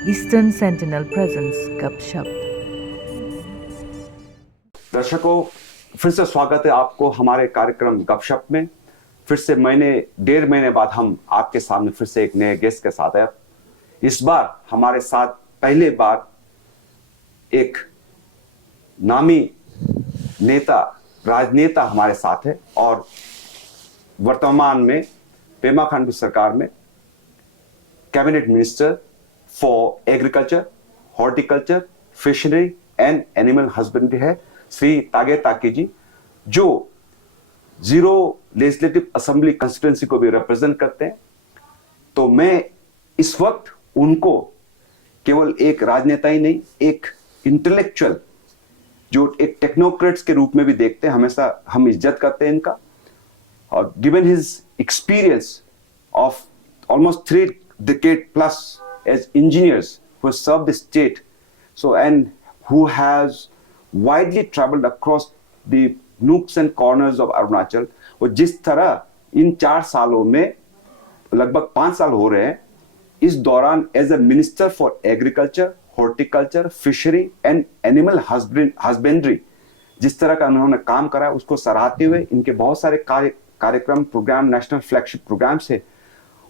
Eastern Sentinel presents गपशप। दर्शकों, फिर से स्वागत है आपको हमारे कार्यक्रम गपशप में। फिर से डेढ़ महीने बाद हम आपके सामने फिर से एक नए गेस्ट के साथ है। इस बार हमारे साथ पहले बार एक नामी नेता, राजनेता हमारे साथ है और वर्तमान में पेमा खांडू सरकार में cabinet minister for agriculture, horticulture, fishery and animal husbandry है श्री तागे ताकी जी, जो जीरो लेजिस्लेटिव असेंबली कंस्टिट्यूएंसी को भी रिप्रेजेंट करते हैं। तो मैं इस वक्त उनको केवल एक राजनेता ही नहीं, एक इंटेलेक्चुअल, जो एक टेक्नोक्रेट्स के रूप में भी देखते हैं, हमेशा हम इज्जत करते हैं इनका। और given his experience of almost 3 decades plus as engineers who served the state, and who has widely traveled across the nooks and corners of Arunachal, और जिस तरह इन 4 सालों में लगभग 5 साल हो रहे हैं, इस दौरान as a minister for agriculture, horticulture, fishery and animal husbandry जिस तरह का उन्होंने काम करा, उसको सराहते हुए इनके बहुत सारे कार्यक्रम, प्रोग्राम, नेशनल फ्लैगशिप प्रोग्राम्स है,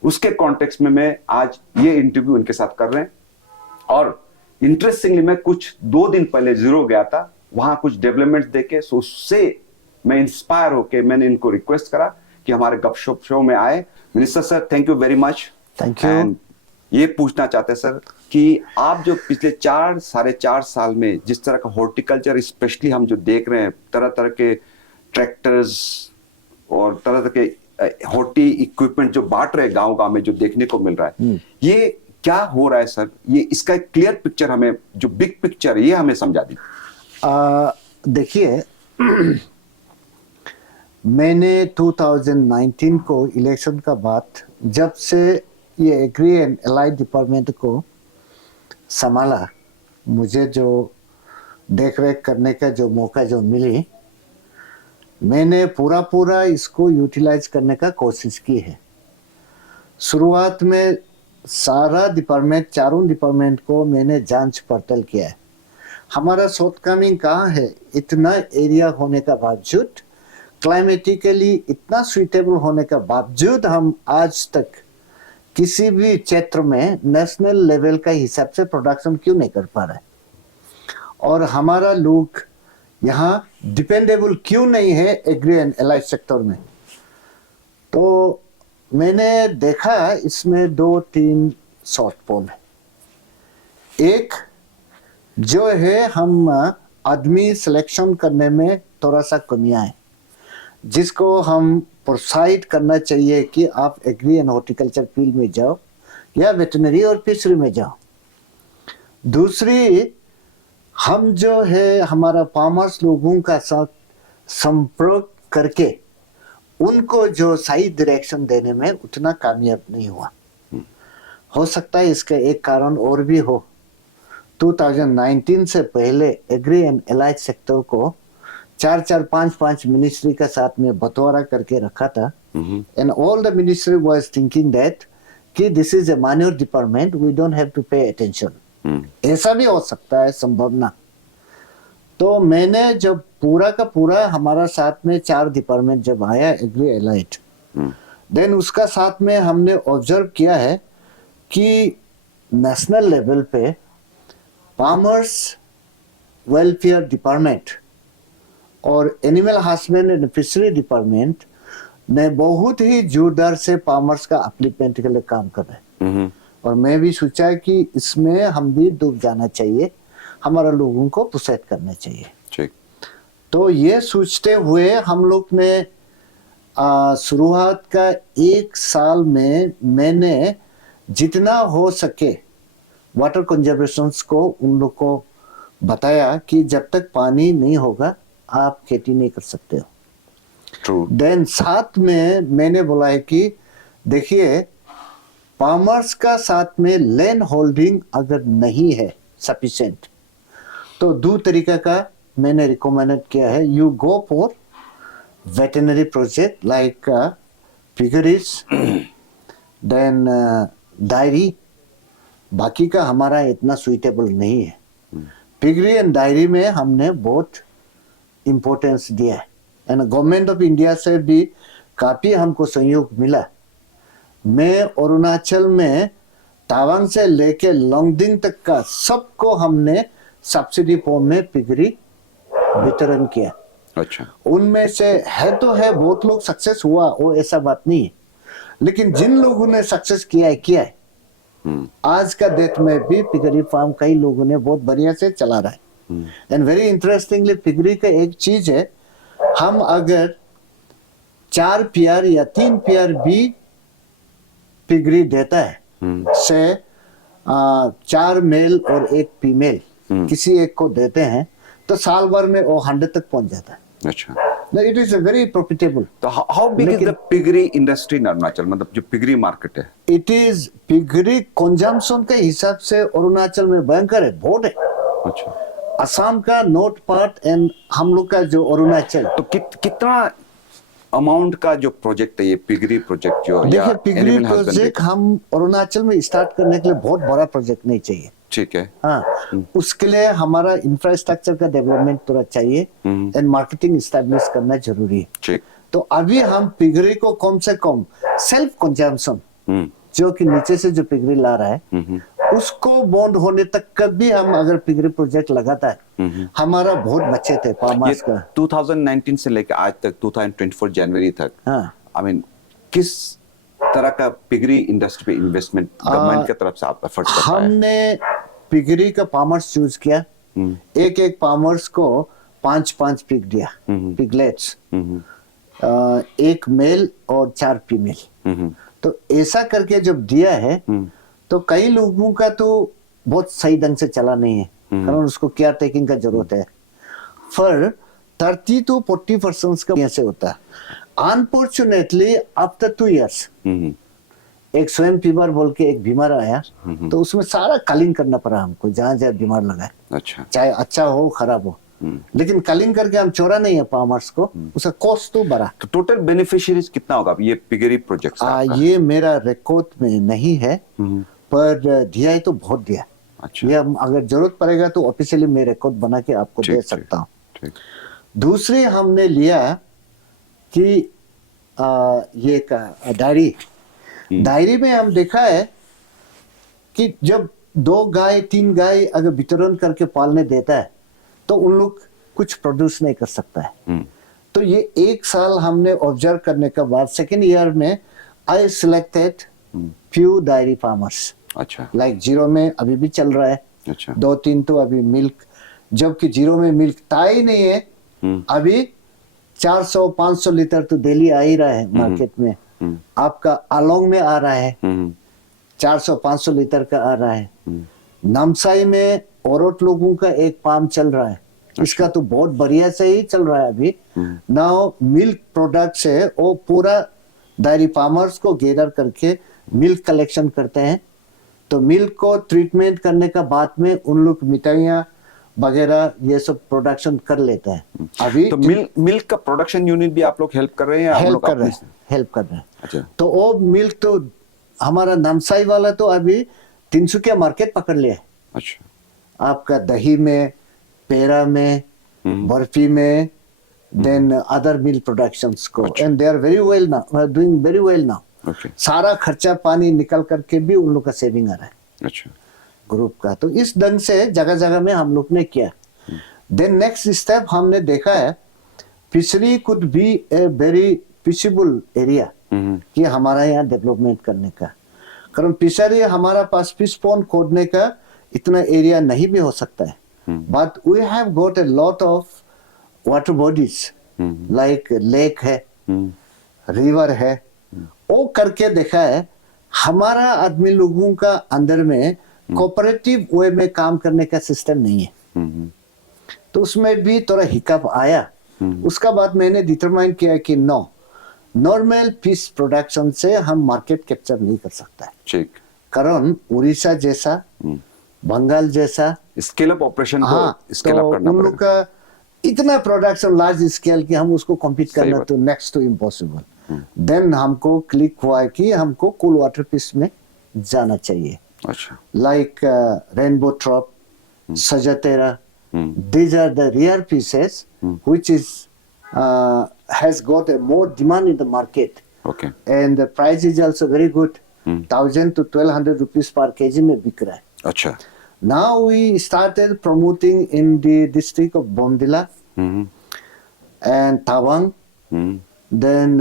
उसके कॉन्टेक्स्ट में मैं आज ये इंटरव्यू इनके साथ कर रहे हैं। और इंटरेस्टिंगली मैं कुछ 2 दिन पहले जीरो गया था, वहां कुछ डेवलपमेंट्स देखे, सो उससे मैं इंस्पायर होके मैंने इनको रिक्वेस्ट करा कि हमारे गपशप शो में आए। Minister sir, thank you very much. Thank you. And ये पूछना चाहते हैं सर कि आप जो पिछले 4-4.5 साल में जिस तरह का हॉर्टिकल्चर, स्पेशली हम जो देख रहे हैं, तरह तरह के ट्रैक्टर्स और तरह तरह के हॉर्टी इक्विपमेंट जो बांट रहे गांव-गांव में, जो देखने को मिल रहा है, ये क्या हो रहा है सर? ये इसका एक क्लियर पिक्चर, हमें जो बिग पिक्चर है ये हमें समझा दीजिए। देखिए, मैंने 2019 को इलेक्शन का बाद जब से ये एग्री एंड एलाइड डिपार्टमेंट को संभाला, मुझे जो देख रेख करने का जो मौका जो मिली, मैंने पूरा इसको यूटिलाइज करने का कोशिश की है। शुरुआत में सारा डिपार्टमेंट, चारों डिपार्टमेंट को मैंने जांच पड़ताल किया है। हमारा शॉर्टकमिंग कहाँ है? इतना एरिया होने का बावजूद, क्लाइमेटिकली इतना सुइटेबल होने का बावजूद, हम आज तक किसी भी क्षेत्र में नेशनल लेवल का हिसाब से प्रोडक्शन क्यों नहीं कर पा रहे? और हमारा लोग यहाँ डिपेंडेबल क्यों नहीं है एग्री एंड एलाइड सेक्टर में? तो मैंने देखा इसमें 2-3 शॉर्ट पोल है। एक जो है, हम आदमी सिलेक्शन करने में थोड़ा सा कमियां है, जिसको हम प्रोत्साहित करना चाहिए कि आप एग्री एंड हॉर्टिकल्चर फील्ड में जाओ या वेटनरी और फिशरी में जाओ। दूसरी, हम जो है हमारा फार्मर्स लोगों का साथ संपर्क करके उनको जो सही डायरेक्शन देने में उतना कामयाब नहीं हुआ। हो सकता है इसका एक कारण और भी हो। 2019 से पहले एग्री एंड एलाइड सेक्टर को 4-4, 5-5 मिनिस्ट्री का साथ में बंटवारा करके रखा था, and all the ministry was thinking that कि this is a minor department, we don't have to pay attention. ऐसा भी हो सकता है, संभावना। तो मैंने जब पूरा का पूरा हमारा साथ में 4 डिपार्टमेंट जब आया एग्री एलाइड, देन उसका साथ में हमने ऑब्जर्व किया है कि नेशनल लेवल पे फार्मर्स वेलफेयर डिपार्टमेंट और animal husband and fishery department ने बहुत ही जोरदार से फार्मर्स का अपलिफ्टमेंट के लिए काम कर रहे हैं। और मैं भी सोचा कि इसमें हम भी डूब जाना चाहिए, हमारा लोगों को प्रोत्साहित करना चाहिए। तो ये सोचते हुए हम लोग ने शुरुआत का 1 साल में मैंने जितना हो सके वाटर कंजर्वेशन को उन लोग को बताया कि जब तक पानी नहीं होगा आप खेती नहीं कर सकते हो। देन साथ में मैंने बोला है कि देखिए, फार्मर्स का साथ में लैंड होल्डिंग अगर नहीं है सफिशिएंट, तो 2 तरीका का मैंने रिकमेंडेड किया है। You go for veterinary project like piggeries, then dairy बाकी का हमारा इतना सुइटेबल नहीं है। पिगरी एंड डायरी में हमने बहुत इम्पोर्टेंस दिया है एंड गवर्नमेंट ऑफ इंडिया से भी काफी हमको सहयोग मिला। मैं अरुणाचल में तावांग से लेके लोंगडिंग तक का सबको हमने सब्सिडी फॉर्म में पिगरी वितरण किया। अच्छा, उनमें से है तो है बहुत लोग सक्सेस हुआ, वो ऐसा बात नहीं है, लेकिन जिन लोगों ने सक्सेस किया है आज का डेट में भी पिगरी फार्म कई लोगों ने बहुत बढ़िया से चला रहा है। एंड वेरी इंटरेस्टिंगली पिगरी का एक चीज है, हम अगर 4 पेयर या 3 पेयर भी पिगरी देता है से 4 मेल और 1 फीमेल किसी एक को देते हैं तो साल भर में वो 100 तक पहुंच जाता है। अच्छा, इट इज वेरी प्रॉफिटेबल। तो how big is the piggery industry in Arunachal, मतलब जो पिगरी मार्केट है? इट इज पिगरी कंजम्पशन के हिसाब से अरुणाचल में भयंकर है, बहुत है। अच्छा, असम का नॉर्थ पार्ट एंड हम लोग का जो अरुणाचल, तो कितना अमाउंट का जो प्रोजेक्ट है ये पिगरी प्रोजेक्ट जो देखिए पिगरी प्रोजेक्ट हम अरुणाचल में स्टार्ट करने के लिए बहुत बड़ा प्रोजेक्ट नहीं चाहिए। ठीक है, हाँ, उसके लिए हमारा इंफ्रास्ट्रक्चर का डेवलपमेंट थोड़ा चाहिए एंड मार्केटिंग इस्टेब्लिश करना जरूरी है। ठीक, तो अभी हम पिगरी को कम से कम सेल्फ कंजम्पशन जो कि नीचे से जो पिगरी ला रहा है उसको बॉन्ड होने तक का भी हम अगर पिगरी प्रोजेक्ट लगाता है, हमारा बहुत बच्चे थे फार्मर्स का। 2019 से लेकर आज तक 2024 जनवरी तक, हाँ, आई मीन किस तरह का पिगरी इंडस्ट्री पे इन्वेस्टमेंट गवर्नमेंट की तरफ से आप एफर्ट्स कर पाए? हमने पिगरी का फार्मर्स चूज किया, एक फार्मर्स को 5 पिग दिया, पिगलेट्स, 1 मेल और 4 फीमेल। तो ऐसा करके जब दिया है तो कई लोगों का तो बहुत सही ढंग से चला नहीं है, कारण उसको केयर टेकिंग का जरूरत है। पर 30 to 40% का ऐसे होता है। अनफॉर्चुनेटली आफ्टर 2 years एक स्वयं फीवर बोल के एक बीमार आया, तो उसमें सारा कलिंग करना पड़ा हमको, जहाँ जहाँ बीमार लगा है। अच्छा, चाहे अच्छा हो खराब हो, लेकिन कलिंग करके हम छोड़ा नहीं है फार्मर्स को, उसका कॉस्ट तो बढ़ा। तो टोटल बेनिफिशियरीज कितना होगा ये पिगरी प्रोजेक्ट? ये मेरा रिकॉर्ड में नहीं है, पर दिया है तो बहुत दिया। अच्छा, ये अगर जरूरत पड़ेगा तो ऑफिशियली मैं रिकॉर्ड बना के आपको दे सकता हूँ। दूसरी हमने लिया कि ये का डायरी में हम देखा है कि जब 2 गाय 3 गाय अगर वितरण करके पालने देता है तो उन लोग कुछ प्रोड्यूस नहीं कर सकता है। तो ये 1 साल हमने ऑब्जर्व करने के बाद सेकेंड ईयर में I selected few diary farmers. अच्छा, लाइक जीरो में अभी भी चल रहा है। अच्छा, 2-3 तो अभी मिल्क, जबकि जीरो में मिल्क था ही नहीं है, अभी 400-500 लीटर तो डेली आ ही रहा है मार्केट में। आपका आलोंग में आ रहा है 400-500 लीटर का आ रहा है। नामसाई में औरत लोगों का एक फार्म चल रहा है, इसका तो बहुत बढ़िया से ही चल रहा है अभी। नाउ मिल्क प्रोडक्ट से वो पूरा डायरी फार्मर्स को गैदर करके मिल्क कलेक्शन करते हैं, तो मिल्क को ट्रीटमेंट करने का बाद में उन लोग मिठाइयाँ वगैरह ये सब प्रोडक्शन कर लेते हैं। अभी तो मिल्क का प्रोडक्शन यूनिट भी आप लोग हेल्प कर रहे हैं? हेल्प कर रहे हैं। अच्छा, तो वो मिल्क तो हमारा नामसाई वाला तो अभी 300 मार्केट पकड़ लिया है। अच्छा, आपका दही में, पेड़ा में, बर्फी में, देन अदर मिल्क प्रोडक्शंस को, and they are very well now, doing very well now. सारा खर्चा पानी निकल करके भी उन लोग का सेविंग आ रहा है। अच्छा, ग्रुप का। तो इस ढंग से जगह जगह में हम लोग ने किया। देन नेक्स्ट स्टेप हमने देखा है fishery could be a very fishable area कि हमारा यहाँ डेवलपमेंट करने का, कारण फिशरी हमारा पास फिश पॉन्ड खोदने का इतना एरिया नहीं भी हो सकता है, but we have got a lot of water bodies like lake है, रिवर है, वो करके देखा है। हमारा आदमी लोगों का अंदर में कोऑपरेटिव वे में काम करने का सिस्टम नहीं है, तो उसमें भी थोड़ा हिकअप आया। उसका बाद मैंने डिटरमाइन किया कि नो, नॉर्मल फिश प्रोडक्शन से हम मार्केट कैप्चर नहीं कर सकता है। ठीक, कारण उड़ीसा जैसा, बंगाल जैसा स्केल अप ऑपरेशन को स्केल अप करना उन लोग का इतना प्रोडक्शन लार्ज स्केल कि हम उसको कॉम्पीट करना तो नेक्स्ट टू इम्पॉसिबल। देन हमको क्लिक हुआ कि हमको कूल वाटर फिश में जाना चाहिए। अच्छा. like Rainbow Trop, Sajatera. These are the rare pieces which is has got a more demand in the market, Okay. and the price is also very good. 1,000 to 1,200 rupees per kg में बिक रहा है. अच्छा. Now we started promoting in the district of Bomdila and Tawang, then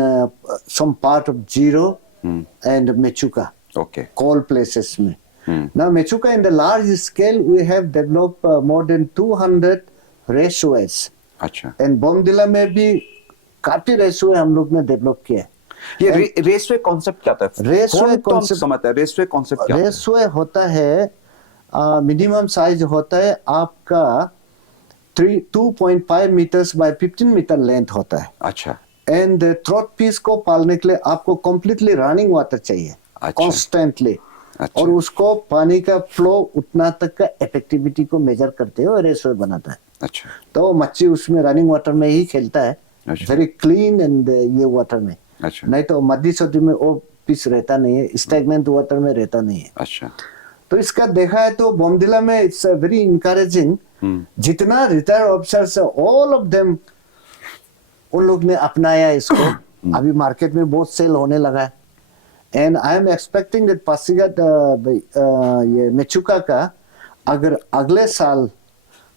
some part of Jiro and Mechuka, Okay. coal places में. Now Mechuka in the large scale we have developed more than 200 raceways, अच्छा. and Bomdila में भी काफी रेसवे हम लोग ने develop किया है. ये रेसवे कॉन्सेप्ट क्या था? रेसवे कौन concept- समझता है रेसवे कॉन्सेप्ट क्या है? रेसवे होता है मिनिमम साइज होता है आपका 2.5 मीटर्स बाय 15 मीटर लेंथ होता है. अच्छा. एंड ट्रॉट पीस को पालने के लिए आपको कंप्लीटली रनिंग वाटर चाहिए अच्छा. कॉन्स्टेंटली. अच्छा. और उसको पानी का फ्लो उतना तक का इफेक्टिविटी को मेजर करते हुए रेसवे बनाता है. अच्छा. तो मच्छी उसमें रनिंग वाटर में ही खेलता है. अच्छा. वेरी क्लीन एंड ये वाटर में. अच्छा. नहीं तो मध्य सदी में वो पीस रहता नहीं है, स्टैग्नेंट वाटर में रहता नहीं है. अच्छा. तो इसका देखा है तो बोमदिला में इट्स वेरी इनकरेजिंग. जितना रिटायर ऑफिसर्स है ऑल ऑफ देम उन लोग ने अपनाया इसको. अभी मार्केट में बहुत सेल होने लगा है. And I am expecting that Pasighat ये मेचुका का अगर अगले साल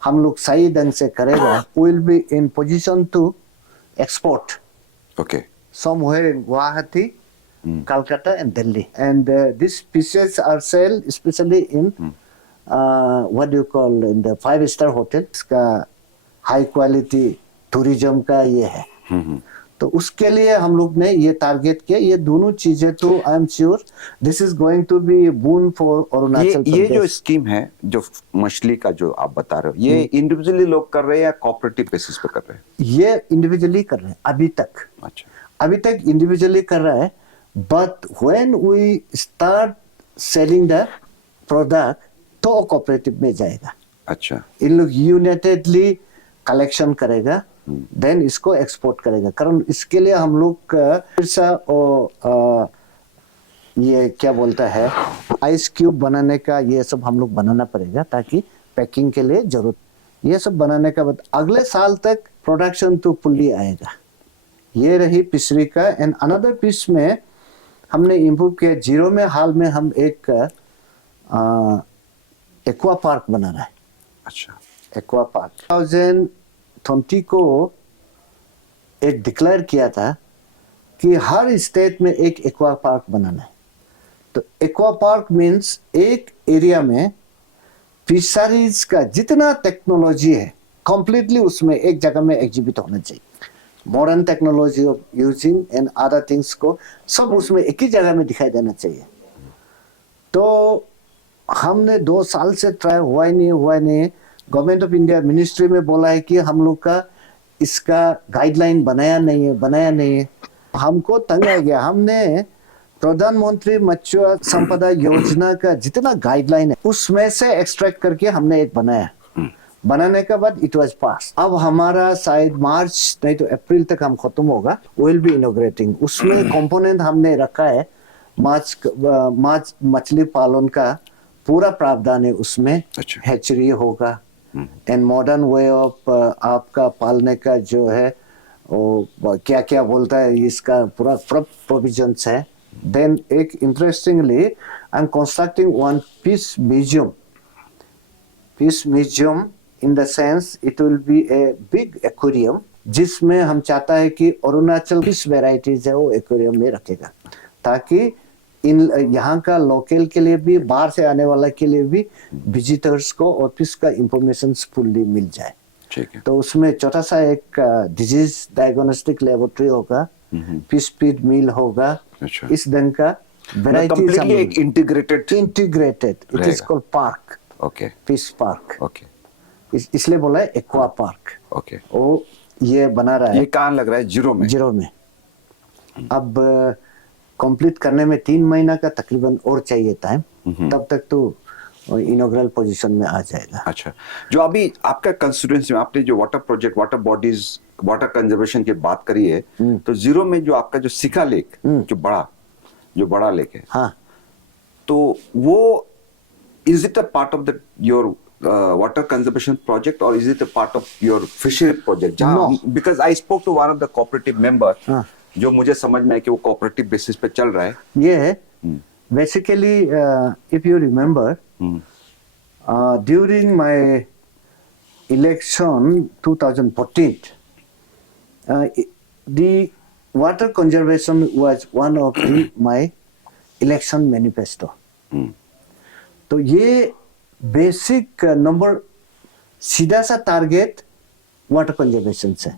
हम लोग सही ढंग से करेगा will be in position to export Okay. somewhere in Guwahati, Calcutta and Delhi. And these pieces are sold especially in what do you call in the 5-star hotel. इसका high quality tourism का ये है. तो उसके लिए हम लोग ने ये टारगेट किया. ये दोनों चीजें तो I am sure this is going to be boon for Arunachal ये प्रदेश. जो स्कीम है जो मछली का जो आप बता रहे हो ये इंडिविजुअली लोग कर रहे हैं या कोऑपरेटिव बेसिस पे कर रहे हैं? ये इंडिविजुअली कर रहे हैं अभी तक. अच्छा. अभी तक इंडिविजुअली कर रहा है. But when we start selling the product तो कोऑपरेटिव में जाएगा. अच्छा. इन लोग यूनाइटेडली कलेक्शन करेगा देन इसको एक्सपोर्ट करेगा. कारण इसके लिए हम लोग फिर से ये क्या बोलता है आइस क्यूब बनाने का ये सब हम लोग बनाना पड़ेगा ताकि पैकिंग के लिए जरूरत. ये सब बनाने का बाद अगले साल तक प्रोडक्शन तो फुल्ली आएगा. ये रही पिछरी का. एंड अनदर पीस में हमने इम्प्रूव किया. जीरो में हाल में हम एक एक्वा पार्क बना रहा है. अच्छा. एक्वा पार्क 2020 को एक डिक्लेयर किया था कि हर स्टेट में एक एक्वा पार्क बनाना है. तो एक्वा पार्क मीन्स एक एरिया में फिशरीज का जितना टेक्नोलॉजी है कंप्लीटली उसमें एक जगह में एग्जिबिट होना चाहिए. Modern technology of using and other things को सब उसमें एक ही जगह में दिखाई देना चाहिए. तो हमने 2 साल से ट्राई हुआ ही नहीं. गवर्नमेंट ऑफ इंडिया मिनिस्ट्री में बोला है कि हम लोग का इसका गाइडलाइन बनाया नहीं है. हमको तंग आ गया. हमने प्रधानमंत्री मत्स्य संपदा योजना का जितना गाइडलाइन है उसमें से एक्सट्रैक्ट करके हमने एक बनाया. बनाने के बाद इट वाज पास. अब हमारा शायद मार्च नहीं तो अप्रैल तक हम खत्म होगा. Will be inaugurating. उसमें कंपोनेंट हमने रखा है माछ मछली पालन का पूरा प्रावधान है उसमें. अच्छा. हैचरी होगा एंड मॉडर्न वे ऑफ आपका पालने का जो है वो क्या क्या बोलता है इसका पूरा प्रोविजंस है. देन एक interestingly I am constructing one piece museum in the sense it will be a big aquarium जिसमें हम चाहता है कि अरुणाचल फिश वेराइटीज है वो एक्वेरियम में रखेगा ताकि इन यहाँ का लोकल के लिए भी बाहर से आने वाला के लिए भी विजिटर्स को और फिश का इंफॉर्मेशन फुल्ली मिल जाए. ठीक है. तो उसमें छोटा सा एक डिजीज डायग्नोस्टिक लेबोरेटरी होगा. फिश फीड मिल होगा. अच्छा. इस ढंग का कंप्लीटली एक integrated it is called park. Okay. Fish park. Okay. इसलिए बोला है एक्वा पार्क. ओके. वो ये बना रहा है. ये कहाँ लग रहा है? जीरो में. अब कंप्लीट करने में 3 महीना का तकरीबन और चाहिए टाइम. तब तक तो इनॉग्रल पोजीशन में आ जाएगा. अच्छा. जो अभी आपका कंस्टिट्यूएंसी में आपने जो water project water bodies water conservation की बात करी है तो जीरो में जो आपका जो सिका लेक जो बड़ा लेक है हाँ. तो वो is it a part of your water conservation project, or is it a part of your fishery project? No. Because I spoke to one of the cooperative member, हाँ. जो मुझे समझ में है कि वो cooperative basis पे चल रहा है. ये basically, if you remember, during my election 2014, the water conservation was one of my election manifesto. तो ये बेसिक नंबर सीधा सा टारगेट वाटर कंजर्वेशन से,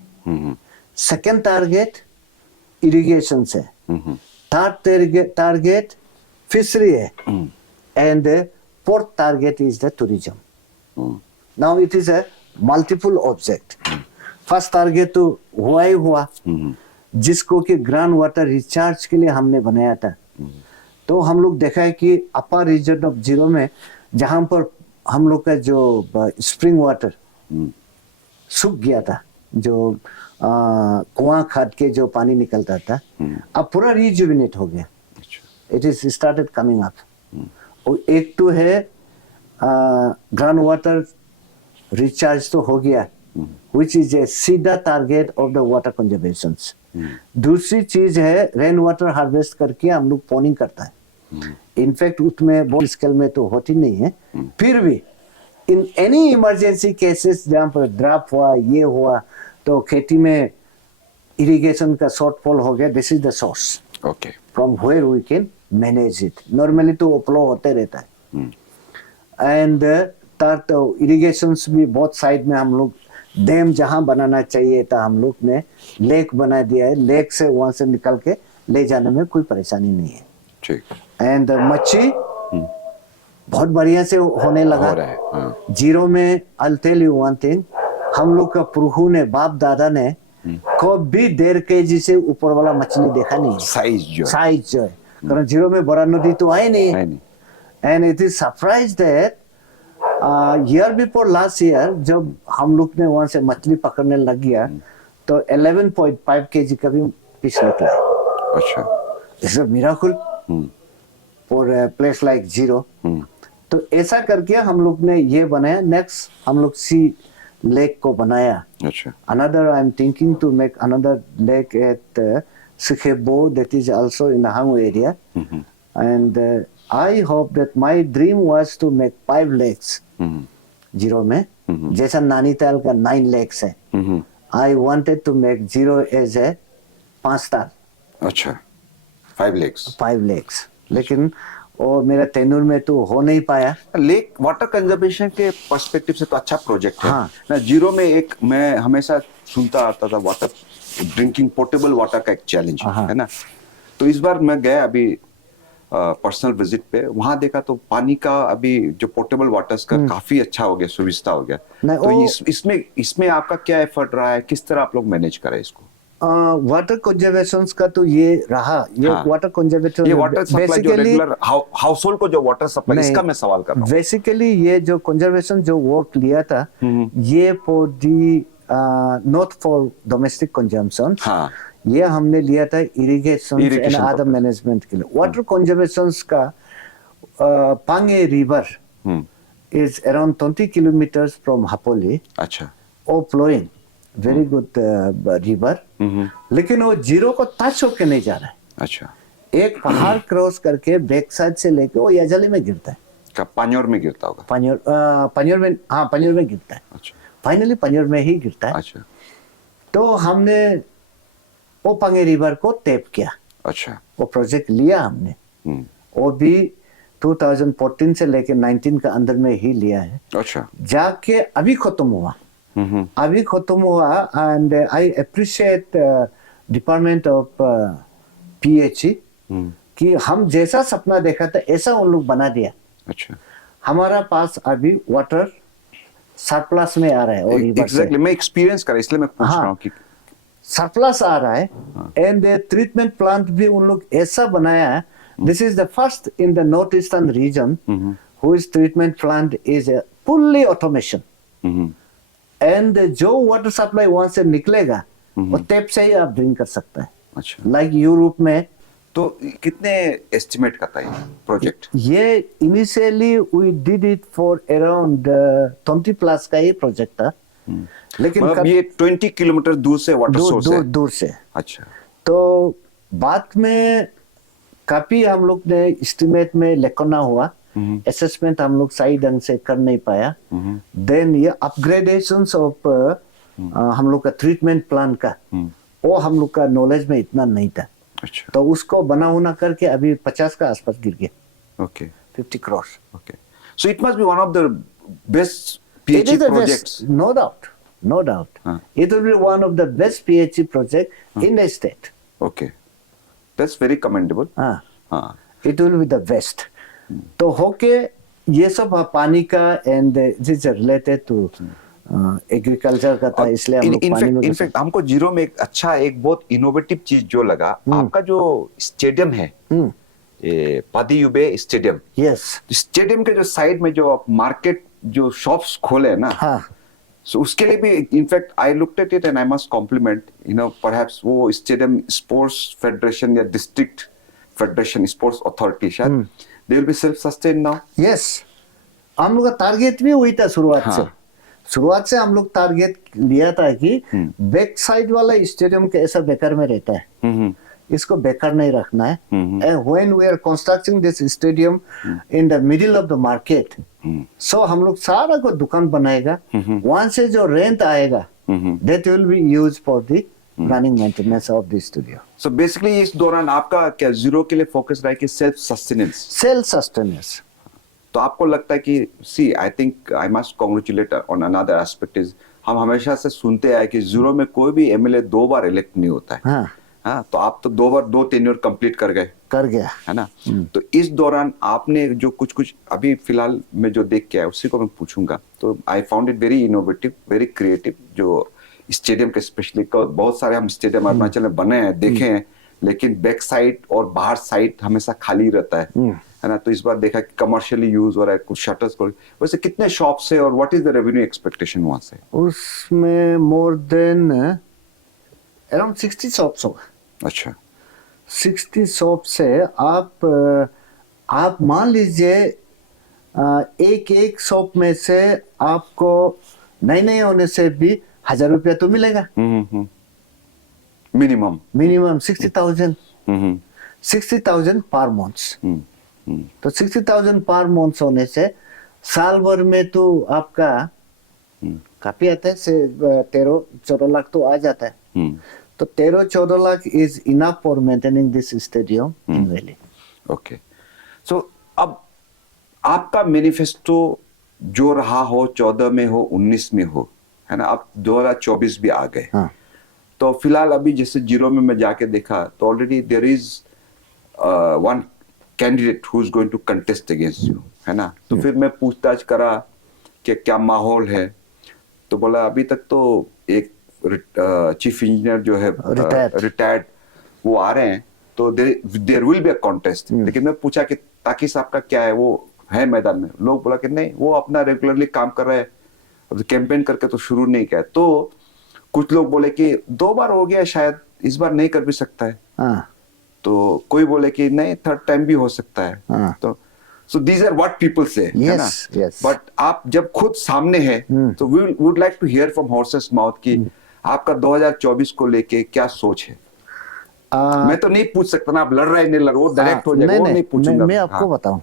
सेकंड टारगेट इरिगेशन से, थर्ड टारगेट फिशरी है, and fourth target is the tourism. Now it is a multiple object. First target तो हुआ ही हुआ, जिसको कि ग्राउंड वाटर रिचार्ज के लिए हमने बनाया था. तो हम लोग देखा है कि अपर रीजन ऑफ जीरो में जहां पर हम लोग का जो स्प्रिंग वाटर सूख गया था, जो कुआं खाद के जो पानी निकलता था, अब पूरा रिजुविनेट हो गया. It is started coming up. और एक तो है ग्राउंड वाटर रिचार्ज तो हो गया, which is a सीधा target of the water conservation. दूसरी चीज है रेन वाटर हार्वेस्ट करके हम लोग पॉनिंग करता है. इनफैक्ट उसमें बहुत स्केल में तो होती नहीं है, फिर भी इन एनी इमरजेंसी केसेस जहाँ पर ड्रॉप हुआ, ये हुआ, तो खेती में इरिगेशन का शॉर्टफॉल हो गया, this is the source from where we can manage it. Normally तो फ्लो होते रहता है. एंड तो इरिगेशन भी बहुत साइड में हम लोग डैम जहां बनाना चाहिए था हम लोग ने लेक बना दिया है. लेक से वहां से निकल के ले जाने में कोई परेशानी नहीं है. एंड मच्छी बहुत बढ़िया से होने लगा. जीरो में I'll tell you one thing, हम लोग का पुरखू ने, बाप दादा ने कभी 1.5 kg से ऊपर वाला मछली देखा नहीं. साइज जो है, कारण जीरो में बड़ा नदी तो आई नहीं है. And it is surprise that year before last year जब हम लोग ने वहां से मछली पकड़ने लग गया तो 11.5 kg का भी फिश निकला. अच्छा, it's a miracle for a place like zero. तो ऐसा करके हम लोग ने ये बनाया. नेक्स्ट हम लोग सी लेक को बनाया. अच्छा, another I am thinking to make another lake at Sukhebo, that is also in the Hangu area. And I hope that my dream was to make 5 lakes. Zero में जैसा नानीताल का 9 lakes है. I wanted to make zero as a 5 star. अच्छा, 5 lakes. 5 lakes. लेकिन और मेरा तेनूर में तो हो नहीं पाया. लेक वाटर कंजर्वेशन के पर्सपेक्टिव से तो अच्छा प्रोजेक्ट है. हाँ. ना जीरो में एक मैं हमेशा सुनता आता था वाटर ड्रिंकिंग पोर्टेबल वाटर का एक चैलेंज है ना. तो इस बार मैं गया अभी पर्सनल विजिट पे, वहां देखा तो पानी का अभी जो पोर्टेबल वाटर्स का काफी अच्छा हो गया, सुविधा हो गया. तो इसमें आपका क्या एफर्ट रहा है, किस तरह आप लोग मैनेज करें इसको? वाटर कंजर्वेशन का तो ये रहा, ये वाटर कंजर्वेशन, ये वाटर सप्लाई जो रेगुलर हाउस होल्ड को जो वाटर सप्लाई, इसका मैं सवाल कर रहा हूं. बेसिकली ये जो कंजर्वेशन जो वर्क लिया था ये for the not for domestic consumption. ये हमने लिया था इरिगेशन एंड अदर मैनेजमेंट के लिए. वाटर कंजर्वेशन का Pange river is around 20 kilometres from Hapoli. अच्छा, a flowing very good river. लेकिन वो जीरो को टच होके नहीं जा रहा है. अच्छा, एक पहाड़ क्रॉस करके बैक साइड से लेके वो याजली में गिरता है. पान्योर में गिरता होगा. पान्योर में, हाँ पान्योर में गिरता है. अच्छा, फाइनली पान्योर में ही गिरता है. अच्छा, तो हमने वो पांगे रिवर को टैप किया. अच्छा, वो प्रोजेक्ट लिया हमने. वो भी 2014 से लेके 19 का अंदर में ही लिया है. अच्छा, जाके अभी खत्म हुआ. अभी खत्म हुआ. And I appreciate department of PHE कि हम जैसा सपना देखा था ऐसा उन लोग बना दिया. अच्छा, हमारा पास अभी वाटर सरप्लस में आ रहा है. और एग्जैक्टली मैं एक्सपीरियंस कर इसलिए मैं पूछ रहा हूं कि सरप्लस आ रहा है. एंड ट्रीटमेंट प्लांट भी उन लोग ऐसा बनाया है. This is the first in the north eastern region whose treatment plant is fully automation. And जो वाटर सप्लाई वहां से निकलेगा वो टैप से ही आप ड्रिंक कर सकते हैं. अच्छा, लाइक यूरोप में तो कितने एस्टिमेट का था ये प्रोजेक्ट? ये initially we did it for around 20 plus का ये प्रोजेक्ट था, लेकिन मतलब ये 20 किलोमीटर दूर से वाटर सोर्स है? दूर से। अच्छा। तो बाद में काफी हम लोग ने एस्टिमेट में लेखना हुआ, असेसमेंट हम लोग सही ढंग से कर नहीं पाया। देन ये अपग्रेडेशंस ऑफ हम लोग का ट्रीटमेंट प्लान का, वो हम लोग का नॉलेज में इतना नहीं था। अच्छा। तो उसको बना होना करके अभी 50 का आसपास गिर गया। Okay. 50 crore. Okay. So it must be one of the best PHE projects. No doubt, no doubt. It will be one of the best PHE project in the state. Okay, that's very commendable. It will be the best. तो होके ये सब पानी का and this related to agriculture का था, इसलिए हम लोग पानी में इनफैक्ट हमको जीरो में एक बहुत इनोवेटिव चीज जो लगा, आपका जो स्टेडियम है, ये पादीयुबे स्टेडियम, यस, स्टेडियम के जो साइड में जो मार्केट जो शॉप्स खोले हैं ना, सो उसके लिए भी in fact I looked at it and I must compliment, you know, perhaps वो स्टेडियम स्पोर्ट्स फेडरेशन या डिस्ट्रिक्ट फेडरेशन स्पोर्ट्स अथॉरिटी शायद they will be self sustain now. Yes, हम लोग का टारगेट भी वही था शुरुआत से हम लोग टारगेट लिया था कि बैक साइड वाला स्टेडियम के ऐसा बेकार में रहता है, इसको बेकार नहीं रखना है। And when we are constructing this stadium in the middle of the market, so हम लोग सारा को दुकान बनाएगा, वहां से जो रेंट आएगा that will be used for the running maintenance of the studio. So basically इस दौरान आपका क्या जीरो के लिए फोकस रहा है कि सेल्फ सस्टेनेंस? तो आपको लगता है कि see I think I must congratulate on another aspect is, हम हमेशा से सुनते आए कि जीरो में कोई भी एमएलए 2 बार इलेक्ट नहीं होता है। हाँ, तो आप तो 2 बार 2 टेन्योर कंप्लीट कर गया है ना। तो इस दौरान आपने जो कुछ अभी फिलहाल में जो देख के आया उसी को मैं पूछूंगा। तो I found it very innovative, very creative, जो स्टेडियम के स्पेशली बहुत सारे हम स्टेडियम अरुणाचल में बने हैं, देखे हैं, लेकिन बैक साइड और बाहर साइड हमेशा खाली रहता है ना। तो इस बार देखा कि कमर्शियली यूज हो रहा है, कुछ शटर्स को। वैसे कितने शॉप्स है और what is the revenue expectation वहां से? उसमें मोर देन अराउंड 60 शॉप्स होगा। अच्छा, 60 शॉप से आप मान लीजिए एक शॉप में से आपको नहीं होने से भी 1000 रुपया तो मिलेगा मिनिमम 60,000 पर मंथ। तो 60,000 पर मंथ होने से साल भर में तो आपका काफी आता है, 13-14 लाख तो आ जाता है। तो 13-14 lakh is enough for maintaining this stadium in valley. Okay, so अब आपका मैनिफेस्टो जो रहा हो 14 में हो 19 में हो, है ना, अब 2024 भी आ गए। तो फिलहाल अभी जैसे जीरो में मैं जाके देखा तो already there is one candidate who is going to contest against you, है ना। तो फिर मैं पूछताछ करा कि क्या माहौल है, तो बोला अभी तक तो एक चीफ इंजीनियर जो है रिटायर्ड वो आ रहे हैं, तो there will be a contest. लेकिन मैं पूछा कि ताकि साहब का क्या है, वो है मैदान में? लोग बोला कि नहीं, वो अपना रेगुलरली काम कर रहे हैं, अब कैंपेन करके तो शुरू नहीं किया। तो कुछ लोग बोले कि 2 बार हो गया, शायद इस बार नहीं कर भी सकता है। तो कोई बोले कि नहीं, 3rd टाइम भी हो सकता है। तो so these are what people say, है ना। बट आप जब खुद सामने है तो we would like to hear from horse's mouth कि आपका 2024 को लेके क्या सोच है। मैं तो नहीं पूछ सकता ना, आप लड़ रहे नहीं लड़, वो डायरेक्ट हो जाएगा, वो नहीं पूछूंगा। मैं आपको बताऊं,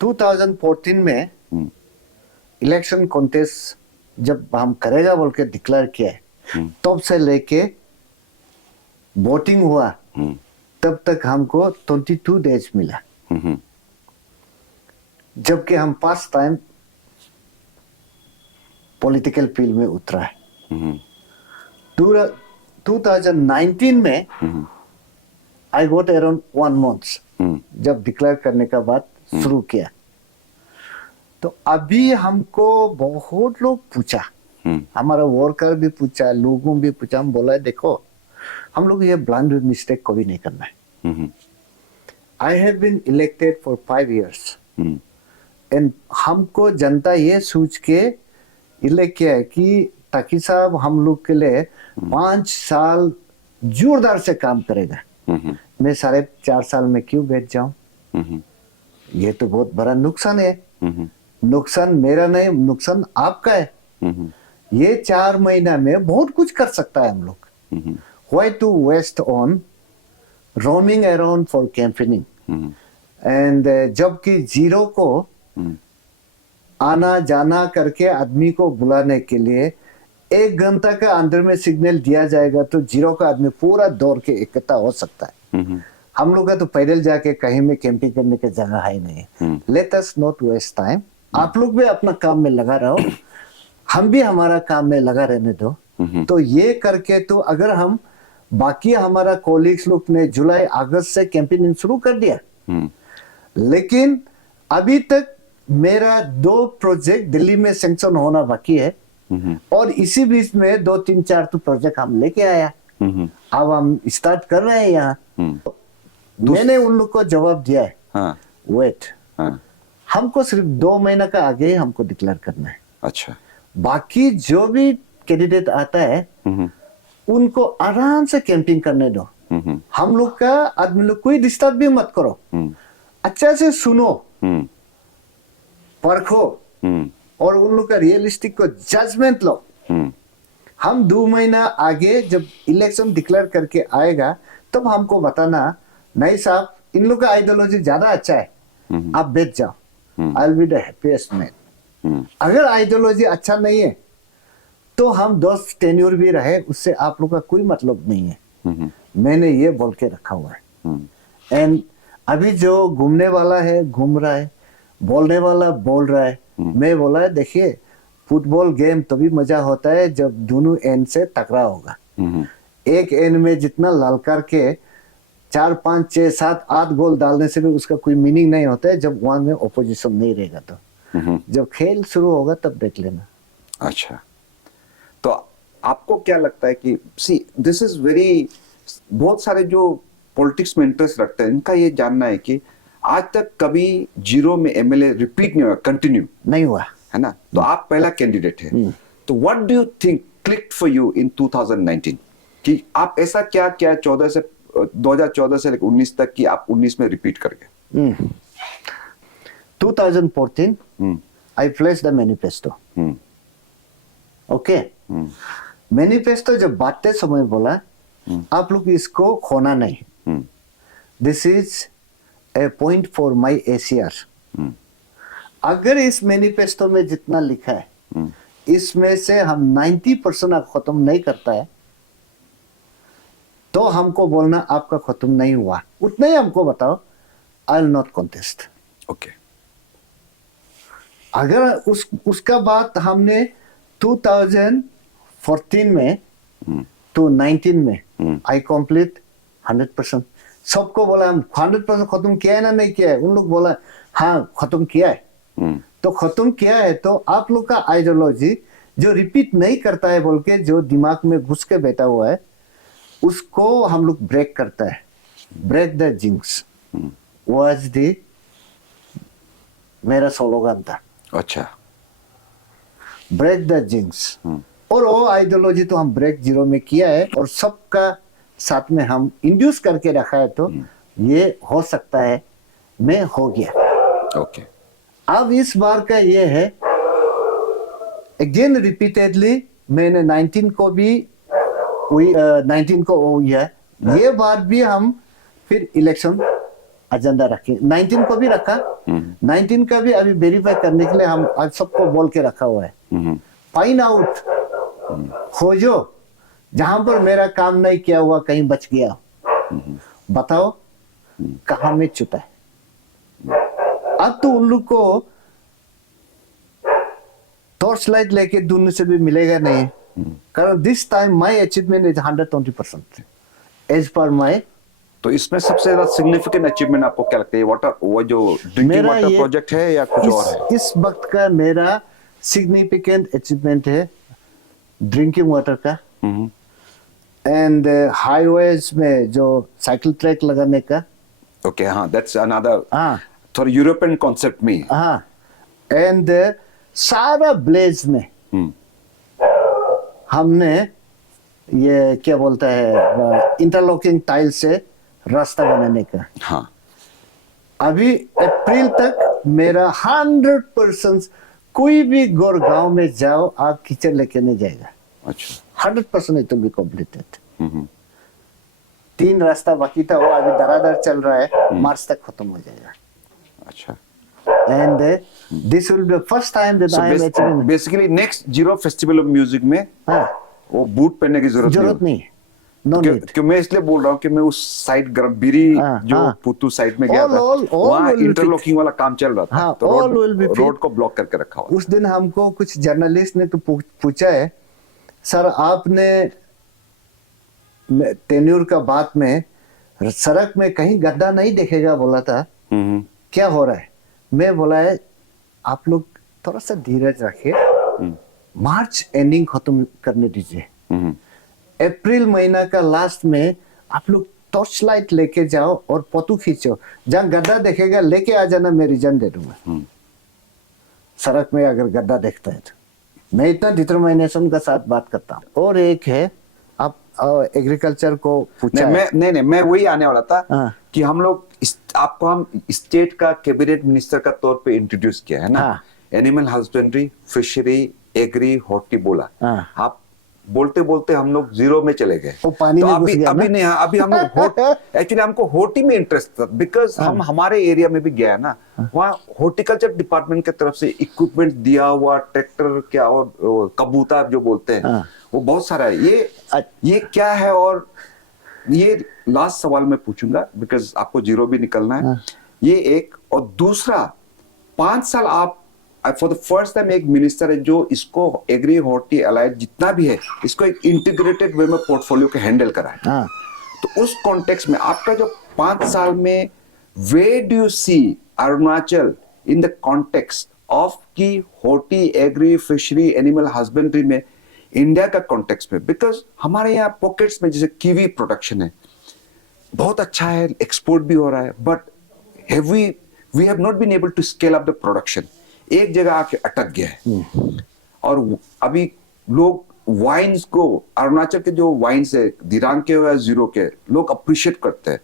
2014 में इलेक्शन कॉन्टेस्ट जब हम करेगा बोल के डिक्लेयर किया है, तब से लेके वोटिंग हुआ तब तक हमको 22 डेज मिला, जबकि हम फर्स्ट टाइम पॉलिटिकल फील्ड में उतरा है। 2019 में आई गोट अराउंड 1 मंथ जब डिक्लेयर करने का बाद शुरू किया। तो अभी हमको बहुत लोग पूछा, हमारा वर्कर भी पूछा, लोगों भी पूछा, हम बोला देखो हम लोग ये ब्लाइंड मिस्टेक कभी नहीं करना है। I have been elected for 5 years and हमको जनता ये सोच के इलेक्ट किया है कि ताकि साहब हम लोग के लिए 5 साल जोरदार से काम करेगा। मैं 4.5 साल में क्यों बैठ जाऊं? ये तो बहुत बड़ा नुकसान है। नुकसान मेरा नहीं, नुकसान आपका है। ये 4 महीना में बहुत कुछ कर सकता है हम लोग। Why to waste on roaming around for campaigning? And जबकि जीरो को आना जाना करके आदमी को बुलाने के लिए 1 घंटा का अंदर में सिग्नल दिया जाएगा तो जीरो का आदमी पूरा दौड़ के इकट्ठा हो सकता है। हम लोग का तो पैदल जाके कहीं में कैंपिंग करने की जगह है ही नहीं। Let us not waste time. आप लोग भी अपना काम में लगा रहो, हम भी हमारा काम में लगा रहने दो। तो ये करके तो अगर हम बाकी हमारा कोलिग्स लोग ने जुलाई अगस्त से कैंपेनिंग शुरू कर दिया, लेकिन अभी तक मेरा 2 प्रोजेक्ट दिल्ली में सैंक्शन होना बाकी है और इसी बीच में 2 3 4 तो प्रोजेक्ट हम लेके आया। अब हम स्टार्ट कर रहे हैं यहाँ। मैंने उन लोग को जवाब दिया है, वेट, हमको सिर्फ 2 महीना का आगे ही हमको डिक्लेयर करना है। अच्छा, बाकी जो भी कैंडिडेट आता है उनको आराम से कैंपिंग करने दो। हम लोग का आदमी लोग कोई डिस्टर्ब भी मत करो, अच्छा से सुनो, परखो और उन लोग का रियलिस्टिक को जजमेंट लो। हम 2 महीना आगे जब इलेक्शन डिक्लेयर करके आएगा तब हमको बताना, नहीं साहब इन लोग का आइडियोलॉजी ज्यादा अच्छा है, आप बैठ जाओ, I will be the happiest man. अगर आइडियोलॉजी अच्छा नहीं है तो हम 10 टेन्योर भी रहे, उससे आप लोग का कोई मतलब नहीं है। मैंने ये बोल के रखा हुआ है। एंड अभी जो घूमने वाला है घूम रहा है, बोलने वाला बोल रहा है। मैं बोला है, देखिए फुटबॉल गेम तभी मजा होता है जब दोनों एंड से टकराव होगा। एक एंड में जितना ललकार के 4 5 6 7 8 गोल डालने से भी उसका कोई मीनिंग नहीं होता है जब वहां में ओपोजिशन नहीं रहेगा। तो जब खेल शुरू होगा तब देख लेना। अच्छा, तो आपको क्या लगता है कि सी दिस इज वेरी, बहुत सारे जो पॉलिटिक्स में इंटरेस्ट रखते हैं इनका ये जानना है कि आज तक कभी जीरो में एमएलए रिपीट नहीं हुआ, कंटिन्यू नहीं हुआ है ना। तो आप पहला कैंडिडेट है। तो what do you think clicked for you in 2019 कि आप ऐसा क्या क्या 2014 से लेकर 19 तक कि आप 19 में रिपीट कर गए? 2014 I pledged the manifesto. Okay, manifesto जब बांटते समय बोला आप लोग इसको खोना नहीं, this is a point for my ACR। अगर इस मैनिफेस्टो में जितना लिखा है इसमें से हम 90% खत्म नहीं करता है तो हमको बोलना आपका खत्म नहीं हुआ, उतना ही हमको बताओ, I will not contest. Okay, अगर उसका बाद हमने 2014 में तो 19 में आई कंप्लीट 100%। सबको बोला हम 100% खत्म किया है ना नहीं किया है, उन लोग बोला हाँ खत्म किया है। तो खत्म किया है तो आप लोग का आइडियोलॉजी जो रिपीट नहीं करता है बोल के जो दिमाग में घुस के बैठा हुआ है उसको हम लोग ब्रेक करता है। Break the jinx was the मेरा स्लोगन था। अच्छा, ब्रेक द जिंक्स। और वो आइडियोलॉजी तो हम ब्रेक जीरो में किया है और सबका साथ में हम इंड्यूस करके रखा है, तो ये हो सकता है मैं हो गया। ओके, अब इस बार का ये है अगेन रिपीटेडली मैंने 19 को भी 19 को हो गया, ये बार भी हम फिर इलेक्शन एजेंडा रखे। 19 को भी रखा, 19 का भी अभी वेरीफाई करने के लिए हम आज सबको बोल के रखा हुआ है। फाइंड आउट, खोजो जहां पर मेरा काम नहीं किया हुआ कहीं बच गया, बताओ कहां में छुपा है। अब तो उन लोग को टॉर्च लाइट लेके ढूंढने से भी मिलेगा नहीं, कारण this time my achievement is 120% as per my. तो इसमें सबसे ज्यादा सिग्निफिकेंट अचीवमेंट आपको क्या लगता है? वाटर, वो जो ड्रिंकिंग वाटर प्रोजेक्ट है या कुछ और है? इस वक्त का मेरा सिग्निफिकेंट अचीवमेंट है ड्रिंकिंग वाटर का एंड हाईवेज में जो साइकिल ट्रैक लगाने का। ओके, हाँ, दैट्स अनदर, हाँ, थोड़ा यूरोपियन कॉन्सेप्ट में। हाँ, एंड सारा ब्लेज में हमने ये क्या बोलता है इंटरलॉकिंग टाइल से रास्ता बनाने का। हाँ अभी अप्रैल तक मेरा 100% कोई भी गोर गांव में जाओ आप कीचड़ लेके नहीं जाएगा। अच्छा 100% इट विल बी कंप्लीटेड। हम्म 3 रास्ता बाकी था, वो अभी धड़ाधड़ चल रहा है, मार्च तक खत्म हो जाएगा। अच्छा And this will be the first time that I am achieving। Basically next zero festival of music में हाँ, वो बूट पहनने की जरूरत नहीं, नो क्यों नीड। क्यों मैं इसलिए बोल रहा हूँ कि मैं उस साइड बिरी हाँ, जो हाँ। पुतू साइड में गया All- था all वहाँ will be इंटरलॉकिंग वाला काम चल रहा था। हाँ, तो all will be road fit। को ब्लॉक करके रखा हुआ उस दिन हमको कुछ जर्नलिस्ट ने तो पूछा है, सर आपने टेन्योर का बात में सड़क में कहीं गड्ढा नहीं देखेगा बोला था, हम्म क्या हो रहा है? मैं बोला है आप लोग थोड़ा सा धीरज रखिए, मार्च एंडिंग खत्म करने दीजिए, हम्म अप्रैल महीना का लास्ट में आप लोग टॉर्च लाइट लेके जाओ और फोटो खींचो, जहाँ गड्ढा देखेगा लेके आ जाना, मैं रिजन दे दूंगा। सड़क में अगर गड्ढा देखता है तो मैं इतना डिटरमिनेशन का साथ बात करता हूँ। और एक है आप एग्रीकल्चर को पूछा है। नहीं मैं वही आने वाला था हाँ। कि हम लोग आपको हम स्टेट का कैबिनेट मिनिस्टर का तौर पे इंट्रोड्यूस किया है ना। हाँ। Animal husbandry, fishery, agri, horti बोला। हाँ। आप बोलते बोलते हम लोग जीरो में चले गए। वो पानी तो में घुस अभी गया अभी ना? नहीं, अभी हम लोग एक्चुअली हमको होटी में इंटरेस्ट था बिकॉज हम हमारे एरिया में भी गया ना, वहाँ हॉर्टिकल्चर डिपार्टमेंट की तरफ से इक्विपमेंट दिया हुआ, ट्रैक्टर क्या और कबूतर जो बोलते हैं वो बहुत सारा है। ये क्या है? और ये लास्ट सवाल मैं पूछूंगा बिकॉज आपको जीरो भी निकलना है। ये एक, और दूसरा 5 साल आप फॉर द फर्स्ट टाइम एक मिनिस्टर है जो इसको एग्री हॉर्टी अलाइड जितना भी है इसको एक इंटीग्रेटेड वे में पोर्टफोलियो के हैंडल करा है। हाँ। तो उस कॉन्टेक्स्ट में आपका जो 5 साल में वे do you see Arunachal in the context of की horti, agri, fishery, animal husbandry में इंडिया का कॉन्टेक्स्ट में? बिकॉज हमारे यहाँ पॉकेट्स में जैसे कीवी प्रोडक्शन है बहुत अच्छा है, एक्सपोर्ट भी हो रहा है, but we have not been able to scale up the production. एक जगह आके अटक गया है। और अभी लोग वाइन्स को, अरुणाचल के जो वाइन्स है दिरांग के या जीरो के, लोग अप्रिशिएट करते हैं,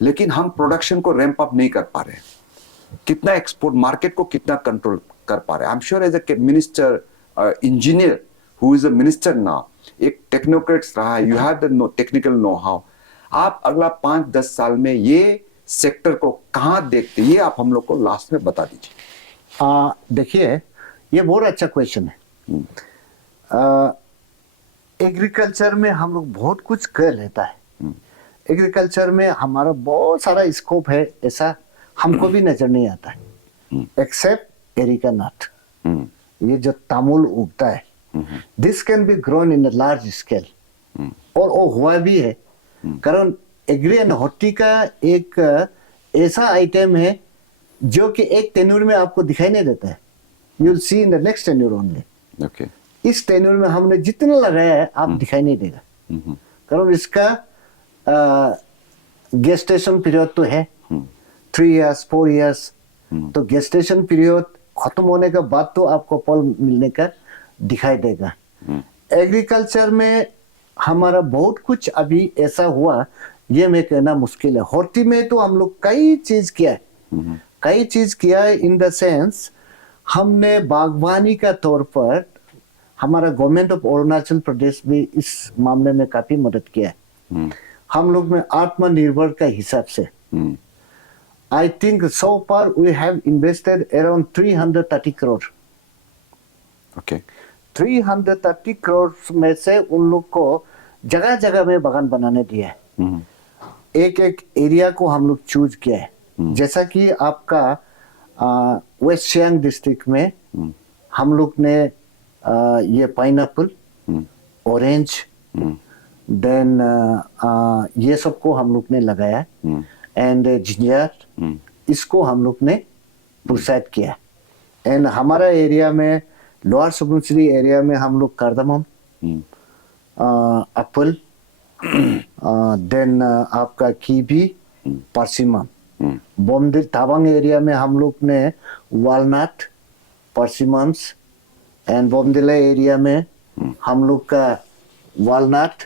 लेकिन हम प्रोडक्शन को रैंप अप नहीं कर पा रहे। कितना एक्सपोर्ट मार्केट को कितना कंट्रोल कर पा रहे? I am sure as a minister, engineer who is a minister now, एक टेक्नोक्रेट्स रहा है, you have the technical know how. आप अगला 5-10 साल में ये सेक्टर को कहां देखते, ये आप हम लोग को लास्ट में बता दीजिए। देखिए ये बहुत अच्छा क्वेश्चन है। एग्रीकल्चर में हम लोग बहुत कुछ कर लेता है। एग्रीकल्चर में हमारा बहुत सारा स्कोप है, ऐसा हमको भी नजर नहीं आता है, एक्सेप्ट एरिका नट। ये जो तामुल उगता है, this can be grown in a large scale, और वो हुआ भी है। कारण एग्री एंड हॉर्टी का एक ऐसा आइटम है जो कि एक टेन्योर में आपको दिखाई नहीं देता है, you will see in the next tenure only. Okay, इस टेन्योर में हमने जितना लगाया है आप दिखाई नहीं देगा, कारण इसका गेस्टेशन पीरियड तो है 3 years 4 years, तो गेस्टेशन पीरियड खत्म होने के बाद तो आपको फल मिलने का दिखाई देगा। एग्रीकल्चर में हमारा बहुत कुछ अभी ऐसा हुआ, ये मैं कहना मुश्किल है। हॉर्टी में तो हम लोग कई चीज किया है, इन द सेंस हमने बागवानी का तौर पर हमारा गवर्नमेंट ऑफ अरुणाचल प्रदेश भी इस मामले में काफी मदद किया है। हम लोग में आत्मनिर्भर का हिसाब से I think so far we have invested around 330 crore. Okay, 330 crore में से उन लोग को जगह जगह में बागान बनाने दिया है। एक एक एरिया को हम लोग चूज किया है, जैसा कि आपका वेस्ट सियांग डिस्ट्रिक्ट में हम लोग ने ये पाइनएप्पल, ऑरेंज, देन ये सब को हम लोग ने लगाया, एंड जिंजर, इसको हम लोग ने प्रोत्साहित किया। एंड हमारा एरिया में लोअर सुबनसिरी एरिया में हम लोग कार्डमम, एप्पल, देन आपका कीवी, परसिमम। बोमदिल तावांग एरिया में हम लोग ने वालनट, परसिमम्स, एंड बोमदिला एरिया में हम लोग का वालनट,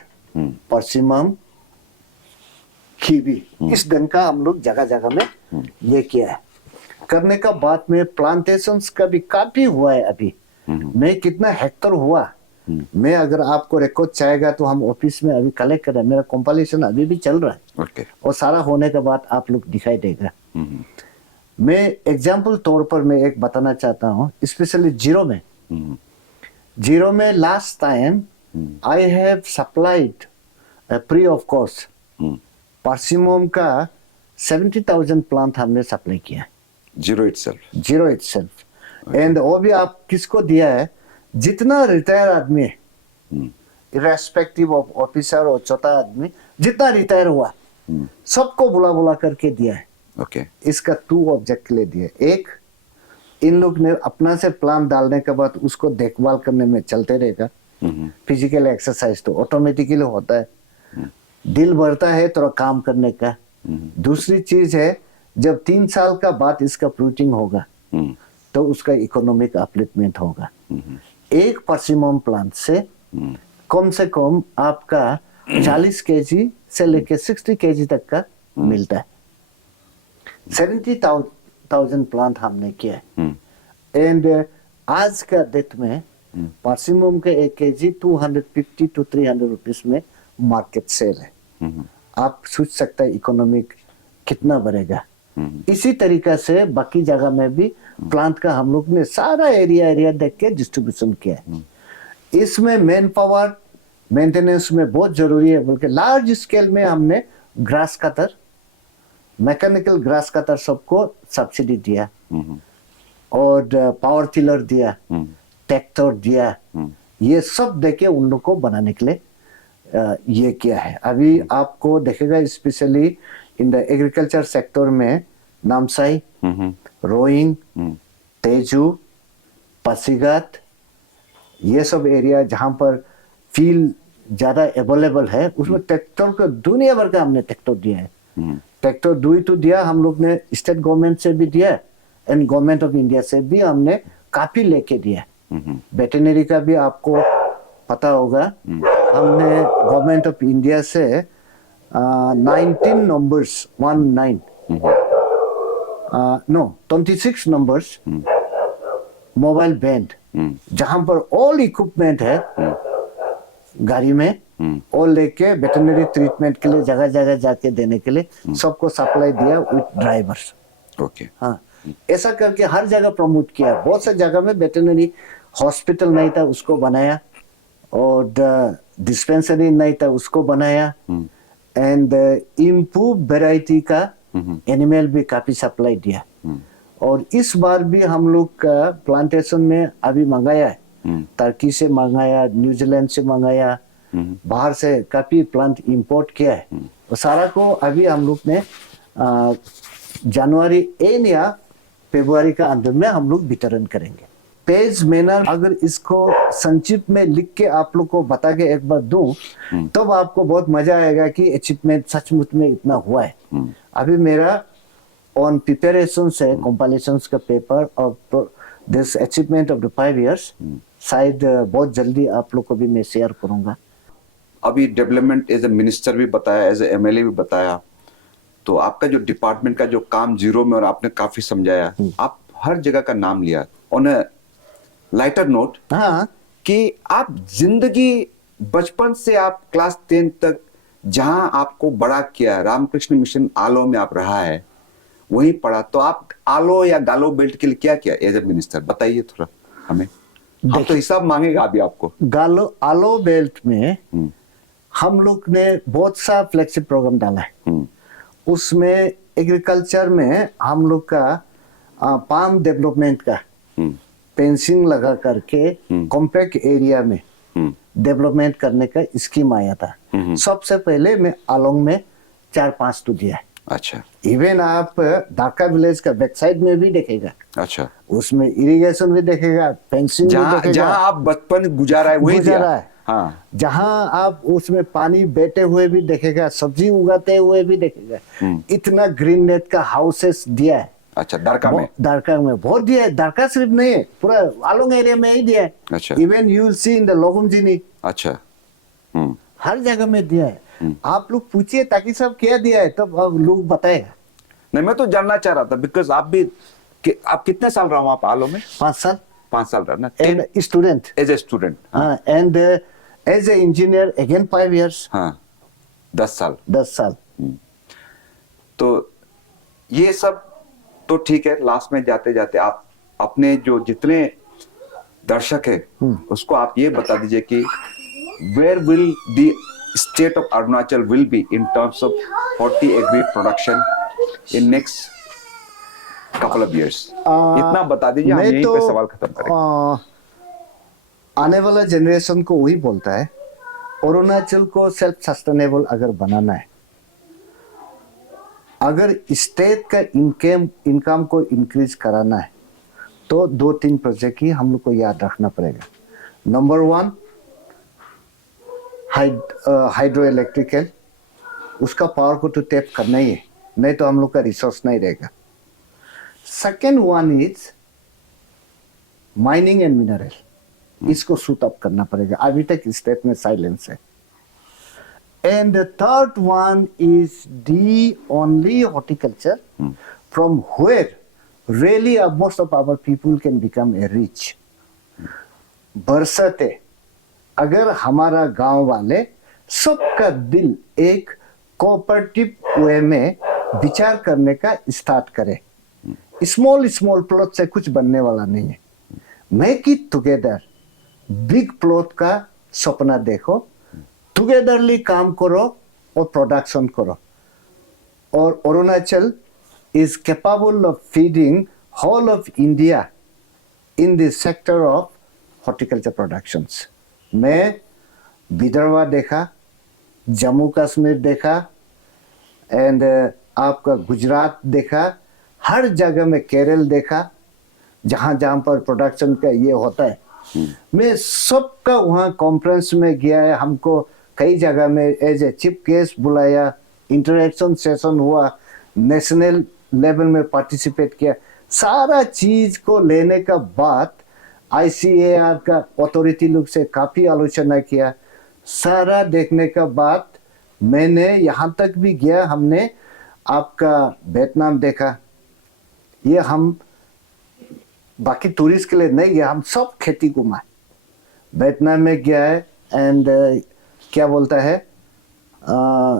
परसिमम, कीवी, इस ढंग का हम लोग जगह जगह में ये किया है। करने का बाद में प्लांटेशंस का भी काफी हुआ है अभी। मैं कितना हेक्टर हुआ, मैं अगर आपको रिकॉर्ड चाहेगा तो हम ऑफिस में अभी कलेक्ट कर रहे हैं, मेरा कंपाइलेशन अभी भी चल रहा है। ओके। और सारा होने के बाद आप लोग दिखाई देगा। मैं एग्जाम्पल तौर पर मैं एक बताना चाहता हूँ, स्पेशली जीरो में last time I have supplied free of cost persimmon का 70,000 प्लांट हमने सप्लाई किया है। Zero itself. एंड वो भी आप किसको दिया है, जितना रिटायर आदमी है, इरेस्पेक्टिव ऑफ ऑफिसर और छोटा आदमी जितना रिटायर हुआ, सबको बुला बुला करके दिया है। ओके। इसका 2 ऑब्जेक्ट के लिए दिया। एक, इन लोग ने अपना से प्लान डालने के बाद उसको देखभाल करने में चलते रहेगा। फिजिकल एक्सरसाइज तो ऑटोमेटिकली होता है, दिल भरता है थोड़ा काम करने का। दूसरी चीज है, जब 3 साल का बाद इसका फ्रूटिंग होगा तो उसका इकोनॉमिक अपलिफ्टमेंट होगा। एक पर्सिमम प्लांट से कम से कम आपका 40 केजी से लेके 60 केजी तक का मिलता है। 70,000 प्लांट हमने किया है। एंड आज का डेट में पर्सिमम के 1 केजी 250 to 300 रुपीस में मार्केट सेल है। आप सोच सकते हैं इकोनॉमिक कितना बढ़ेगा। इसी तरीका से बाकी जगह में भी प्लांट का हम लोग ने सारा एरिया देख के डिस्ट्रीब्यूशन किया है। इसमें मैन पावर मेंटेनेंस में बहुत जरूरी है, बल्कि लार्ज स्केल में हमने grass cutter, mechanical grass cutter सबको सब्सिडी दिया और पावर टिलर दिया, ट्रैक्टर दिया, ये सब देके उन लोग को बनाने के लिए ये किया है। अभी आपको देखेगा specially in the agriculture sector में नामसाई, रोइंग, तेजू, पासीघाट, ये सब एरिया जहां पर फील्ड ज्यादा अवेलेबल है, उसमें ट्रैक्टर को दुनिया भर का हमने ट्रैक्टर दिया है। ट्रैक्टर दुई तो दिया हम लोग ने, स्टेट गवर्नमेंट से भी दिया एंड गवर्नमेंट ऑफ इंडिया से भी हमने काफी लेके दिया। वेटरनरी का भी आपको पता होगा, हमने गवर्नमेंट ऑफ इंडिया से 19 नंबर्स 26 नंबर्स मोबाइल बैंड, जहां पर ऑल इक्विपमेंट है गाड़ी में, और लेके वेटरनरी ट्रीटमेंट के लिए जगह जगह जाके देने के लिए सबको सप्लाई दिया विद ड्राइवर्स। ओके। हाँ, ऐसा करके हर जगह प्रमोट किया। बहुत सा जगह में वेटरनरी हॉस्पिटल नहीं था, उसको बनाया, और डिस्पेंसरी नहीं था, उसको बनाया, एंड इम्प्रूव वेराइटी का एनिमल भी काफी सप्लाई दिया। और इस बार भी हम लोग का प्लांटेशन में अभी मंगाया है, टर्की से मंगाया, न्यूजीलैंड से मंगाया, बाहर से काफी प्लांट इंपोर्ट किया है। और सारा को अभी हम लोग ने जनवरी एंड या फरवरी का अंत में हम लोग वितरण करेंगे। पेज मैनर अगर इसको संक्षिप्त में लिख के आप लोग को बता के एक बार दूं, तब आपको बहुत मजा आएगा कि अचीवमेंट सचमुच में इतना हुआ है। अभी मेरा ऑन प्रिपरेशन से कंपाइलेशन का पेपर और this achievement of the 5 years शायद बहुत जल्दी आप लोग को भी मैं शेयर करूंगा। अभी डेवलपमेंट एज ए मिनिस्टर भी बताया, एज ए एमएलए भी बताया, तो आपका जो डिपार्टमेंट का जो काम जीरो में, और आपने काफी समझाया, आप हर जगह का नाम लिया। ऑन अ लाइटर नोट, हाँ, कि आप जिंदगी बचपन से आप क्लास 10 तक जहां आपको बड़ा किया, रामकृष्ण मिशन आलो में आप रहा है, वहीं पढ़ा, तो आप आलो या गालो बेल्ट के लिए क्या किया एज ए मिनिस्टर, बताइए थोड़ा हमें। हम तो हिसाब मांगेगा अभी आपको। गालो आलो बेल्ट में हम लोग ने बहुत सा फ्लैगशिप प्रोग्राम डाला है। उसमें एग्रीकल्चर में हम लोग का पाम डेवलपमेंट का फेंसिंग लगा करके कॉम्पैक्ट एरिया में डेवलपमेंट करने का स्कीम आया था। सबसे पहले मैं आलोंग में 4-5 तो दिया है। अच्छा। इवन आप ढाका विलेज का बैक साइड में भी देखेगा। अच्छा। उसमें इरिगेशन भी देखेगा, फेंसिंग भी देखेगा। जहां आप बचपन गुजारा है वही दिया है। हाँ। जहां आप उसमें पानी बैठे हुए भी देखेगा, सब्जी उगाते हुए भी देखेगा। इतना ग्रीन नेट का हाउसेस दिया है। अच्छा, दारका में बहुत दिया है। दारका सिर्फ नहीं है, पूरा आलोंग एरिया में ही दिया है। अच्छा। Even you will see in the लोगुमजिनी। अच्छा। हर जगह में दिया है। आप लोग पूछिए ताकि सब क्या दिया है तब अब लोग बताए। नहीं, मैं तो जानना चाह रहा था बिकॉज आप भी आप कितने साल रहा वहां पालो में? 5 साल 5 साल रहा ना and student as a student. हाँ and as a engineer again 5 years। हाँ 10 साल। 10 साल। तो ये सब तो ठीक है। लास्ट में जाते जाते आप अपने जो जितने दर्शक है उसको आप ये बता दीजिए कि where will the state of Arunachal will be in terms of 40 agri production in next couple of years. इतना बता दीजिए, हम यहीं पे सवाल खत्म करेंगे। आने वाला जनरेशन को वही बोलता है, अरुणाचल को सेल्फ सस्टेनेबल अगर बनाना है, अगर स्टेट का इनकम को इंक्रीज कराना है तो 2-3 प्रोजेक्ट ही हम लोग को याद रखना पड़ेगा। नंबर 1 हाइड्रो इलेक्ट्रिकल, उसका पावर को तो टैप करना ही है, नहीं तो हम लोग का रिसोर्स नहीं रहेगा। Second one is mining and mineral, इसको सूट अप करना पड़ेगा, अभी तक स्टेट में साइलेंस है। And the third one is the only horticulture from where really most of our people can become a rich। बरसते अगर हमारा गांव वाले सबका दिल एक कोऑपरेटिव वे में विचार करने का स्टार्ट करे, स्मॉल प्लॉट से कुछ बनने वाला नहीं है। Make it together, big plot का सपना देखो, टुगेदरली काम करो और प्रोडक्शन करो। और Arunachal is capable of feeding whole of India in the sector of horticulture productions। मैं विदर्भा देखा, जम्मू कश्मीर देखा एंड आपका गुजरात देखा, हर जगह में केरल देखा, जहाँ जहाँ पर प्रोडक्शन का ये होता है। मैं सबका वहाँ कॉन्फ्रेंस में गया है, हमको कई जगह में एज ए चीफ गेस्ट बुलाया, इंटरेक्शन सेशन हुआ, नेशनल लेवल में पार्टिसिपेट किया। सारा चीज को लेने का बाद ICAR का अथॉरिटी लोग से काफी आलोचना किया। सारा देखने का बाद मैंने यहाँ तक भी गया, हमने आपका वियतनाम देखा। ये हम बाकी टूरिस्ट के लिए नहीं गया, हम सब खेती घुमाए। वियतनाम में गया है एंड क्या बोलता है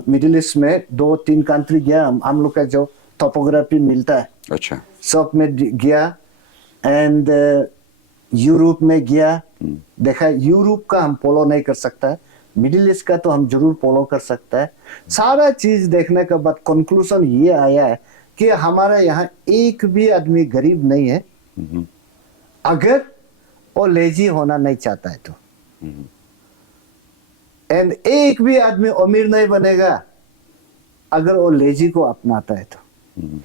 मिडिल ईस्ट में 2-3 कंट्री गया। हम लोग का जो टोपोग्राफी मिलता है, अच्छा, सब में गया एंड यूरोप में गया, देखा यूरोप का हम फॉलो नहीं कर सकता है, मिडिल ईस्ट का तो हम जरूर फॉलो कर सकता है। सारा चीज देखने के बाद कंक्लूजन ये आया है कि हमारा यहाँ एक भी आदमी गरीब नहीं है, अगर वो लेजी होना नहीं चाहता है तो। एंड एक भी आदमी अमीर नहीं बनेगा अगर वो लेजी को अपनाता है तो।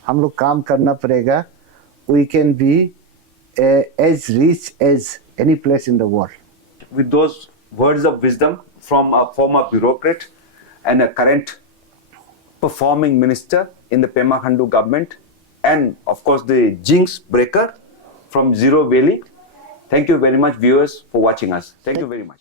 हम लोग काम करना पड़ेगा। We can be as rich as any place in the world. With those words of wisdom from a former bureaucrat and a current performing minister in the Pema Khandu government, and of course the jinx breaker from Zero Valley. Thank you very much, viewers, for watching us. Thank you very much.